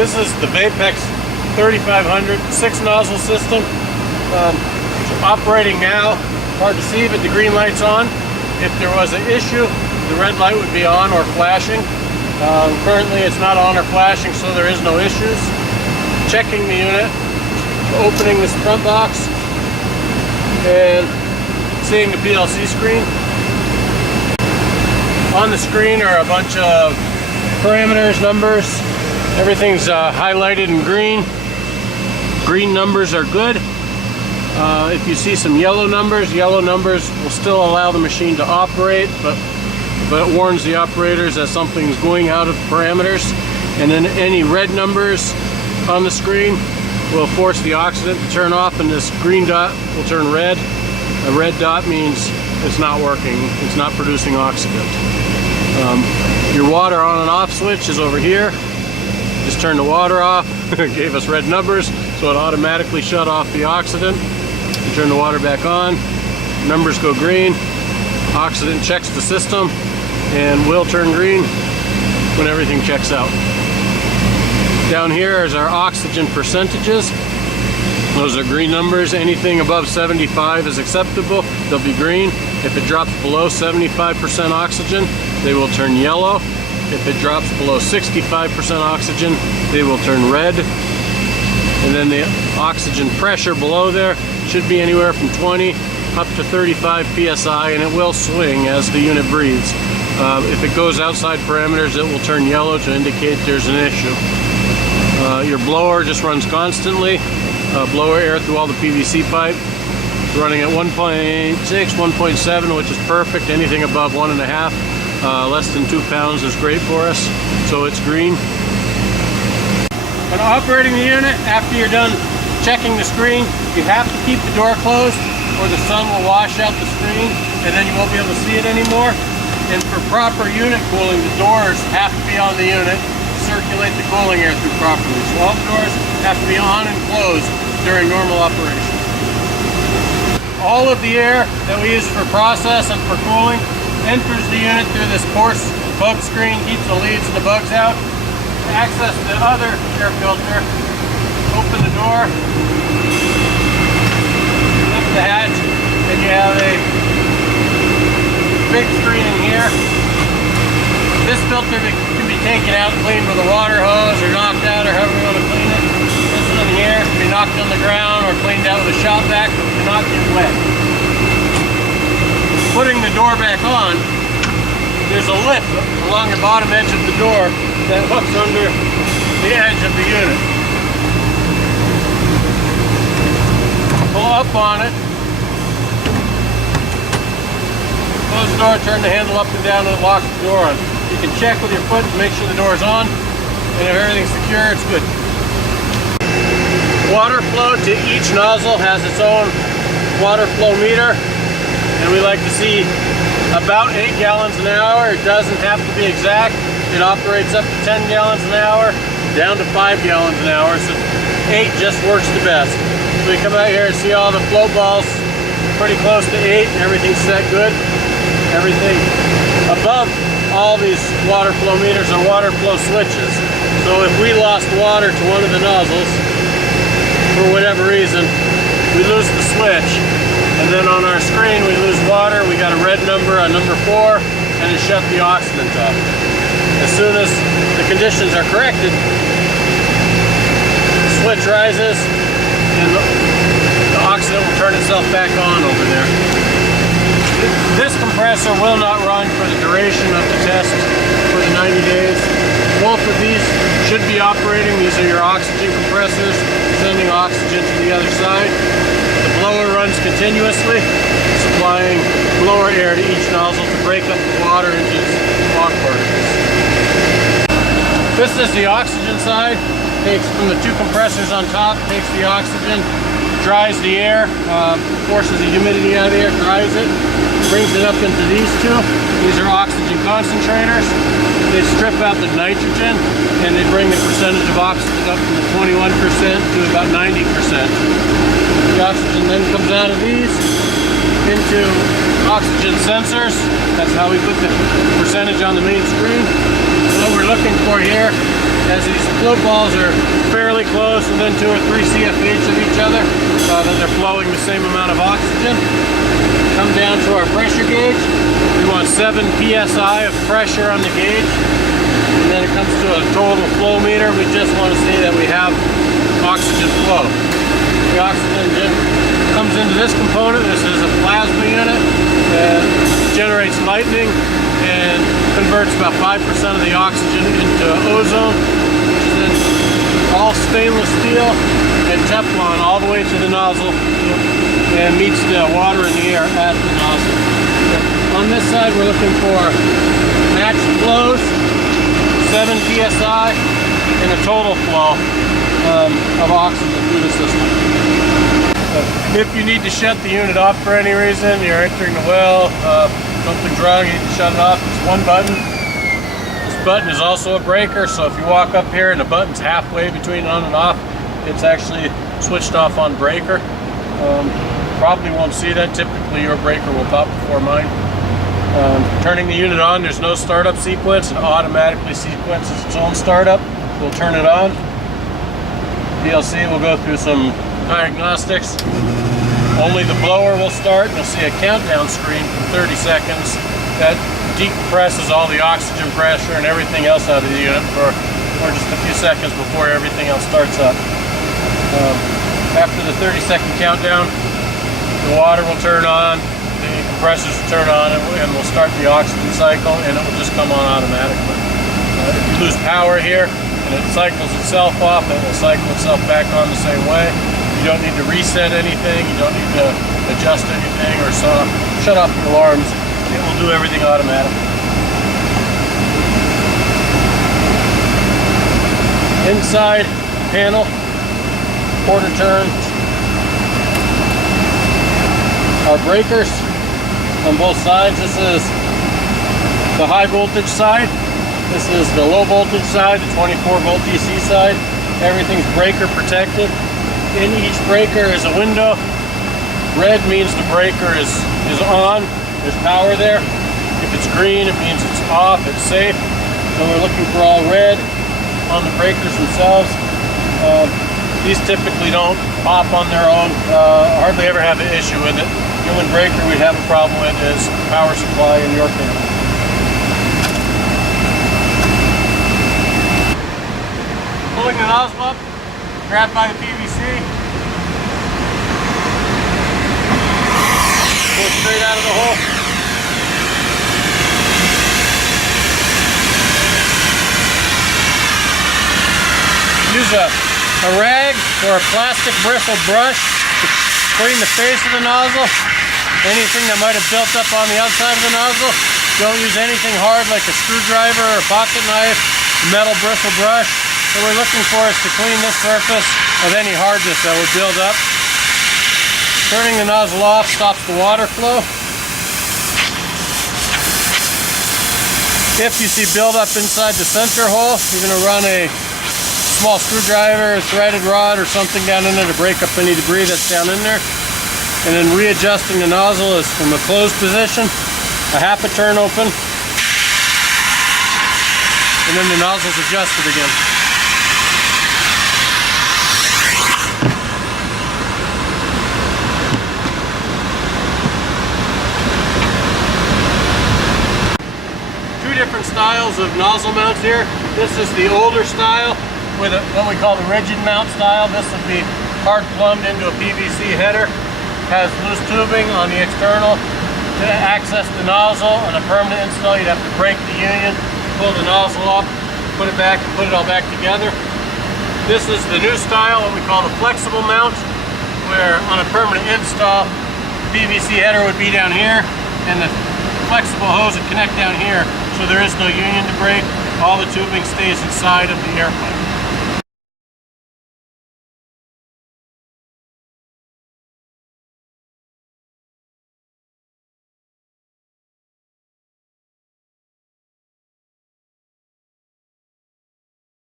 This is the Vapex 3500 6-nozzle system. It's operating now. Hard to see, but the green light's on. If there was an issue, the red light would be on or flashing. Currently it's not on or flashing, so there is no issues. Checking the unit, opening this front box, and seeing the PLC screen. On the screen are a bunch of parameters, numbers. Everything's highlighted in green. Green numbers are good. If you see some yellow numbers will still allow the machine to operate, but it warns the operators that something's going out of parameters. And then any red numbers on the screen will force the oxidant to turn off, and this green dot will turn red. A red dot means it's not working, it's not producing oxidant. Your water on and off switch is over here. Just turn the water off. It gave us red numbers, so it automatically shut off the oxidant. You turn the water back on, numbers go green, oxidant checks the system, and will turn green when everything checks out. Down here is our oxygen percentages. Those are green numbers. Anything above 75 is acceptable, they'll be green. If it drops below 75% oxygen, they will turn yellow. If it drops below 65% oxygen, they will turn red. And then the oxygen pressure below there should be anywhere from 20 up to 35 psi, and it will swing as the unit breathes. If it goes outside parameters, it will turn yellow to indicate there's an issue. Your blower just runs constantly. Blower air through all the PVC pipe. It's running at 1.6, 1.7, which is perfect. Anything above 1.5, less than 2 pounds is great for us. So it's green. When operating the unit, after you're done checking the screen, you have to keep the door closed or the sun will wash out the screen and then you won't be able to see it anymore. And for proper unit cooling, the doors have to be on the unit to circulate the cooling air through properly. So all the doors have to be on and closed during normal operation. All of the air that we use for process and for cooling enters the unit through this coarse bug screen, keeps the leaves and the bugs out. To access the other air filter, open the door, lift the hatch, and you have a big screen in here. This filter can be taken out and cleaned with a water hose or knocked out, or however you want to clean it. This one in here can be knocked on the ground or cleaned out with a shop vac, but cannot get wet. Putting the door back on, there's a lip along the bottom edge of the door that hooks under the edge of the unit. Pull up on it, close the door, turn the handle up and down, and it locks the door on. You can check with your foot to make sure the door is on, and if everything's secure, it's good. Water flow to each nozzle has its own water flow meter, and we like to see about 8 gallons an hour. It doesn't have to be exact. It operates up to 10 gallons an hour, down to 5 gallons an hour, so 8 just works the best. So we come out here and see all the flow balls pretty close to 8, and everything's set good. Everything above all these water flow meters are water flow switches. So if we lost water to one of the nozzles, for whatever reason, we lose the switch. And then on our screen we lose water, we got a red number on number 4, and it shut the oxidant off. As soon as the conditions are corrected, the switch rises and the oxidant will turn itself back on over there. This compressor will not run for the duration of the test for the 90 days. Both of these should be operating. These are your oxygen compressors, sending oxygen to the other side. The blower runs continuously, supplying blower air to each nozzle to break up the water into smog particles. This is the oxygen side. Takes from the 2 compressors on top, takes the oxygen, dries the air, forces the humidity out of the air, dries it, brings it up into these 2. These are oxygen concentrators. They strip out the nitrogen and they bring the percentage of oxygen up from the 21% to about 90%. The oxygen then comes out of these into oxygen sensors. That's how we put the percentage on the main screen. So what we're looking for here as these float balls are fairly close, and then 2 or 3 CFH of each other, then they're flowing the same amount of oxygen. Come down to our pressure gauge. We want 7 psi of pressure on the gauge. And then it comes to a total flow meter. We just want to see that we have oxygen flow. The oxygen comes into this component. This is a plasma unit that generates lightning and converts about 5% of the oxygen into ozone, which is all stainless steel and Teflon all the way to the nozzle and meets the water in the air at the nozzle. On this side, we're looking for matched flows, 7 psi, and a total flow of oxygen through the system. If you need to shut the unit off for any reason, you're entering the well, something's wrong, you need to shut it off, it's one button. This button is also a breaker, so if you walk up here and the button's halfway between on and off, it's actually switched off on breaker. Probably won't see that. Typically your breaker will pop before mine. Turning the unit on, there's no startup sequence. It automatically sequences its own startup. We'll turn it on. PLC will go through some diagnostics. Only the blower will start, and you'll see a countdown screen for 30 seconds. That decompresses all the oxygen pressure and everything else out of the unit for just a few seconds before everything else starts up. After the 30-second countdown, the water will turn on, the compressors will turn on, and we'll start the oxygen cycle, and it will just come on automatically. If you lose power here and it cycles itself off, it will cycle itself back on the same way. You don't need to reset anything, you don't need to adjust anything or shut off the alarms. It will do everything automatically. Inside panel, quarter turn. Our breakers on both sides. This is the high voltage side. This is the low voltage side, the 24 volt DC side. Everything's breaker protected. In each breaker is a window. Red means the breaker is on. There's power there. If it's green, it means it's off, it's safe. So we're looking for all red on the breakers themselves. These typically don't pop on their own. Hardly ever have an issue with it. The only breaker we'd have a problem with is power supply in your panel. Pulling the nozzle up, grabbed by the PVC. Pull it straight out of the hole. Use a rag or a plastic bristle brush to clean the face of the nozzle. Anything that might have built up on the outside of the nozzle. Don't use anything hard like a screwdriver or a pocket knife, a metal bristle brush. What we're looking for is to clean this surface of any hardness that would build up. Turning the nozzle off stops the water flow. If you see buildup inside the center hole, you're going to run a small screwdriver, a threaded rod, or something down in there to break up any debris that's down in there. And then readjusting the nozzle is from a closed position, a half a turn open, and then the nozzle's adjusted again. Two different styles of nozzle mounts here. This is the older style with what we call the rigid mount style. This would be hard plumbed into a PVC header. Has loose tubing on the external. To access the nozzle on a permanent install, you'd have to break the union, pull the nozzle up, put it back, and put it all back together. This is the new style, what we call the flexible mount, where on a permanent install, the PVC header would be down here, and the flexible hose would connect down here, so there is no union to break. All the tubing stays inside of the airplane.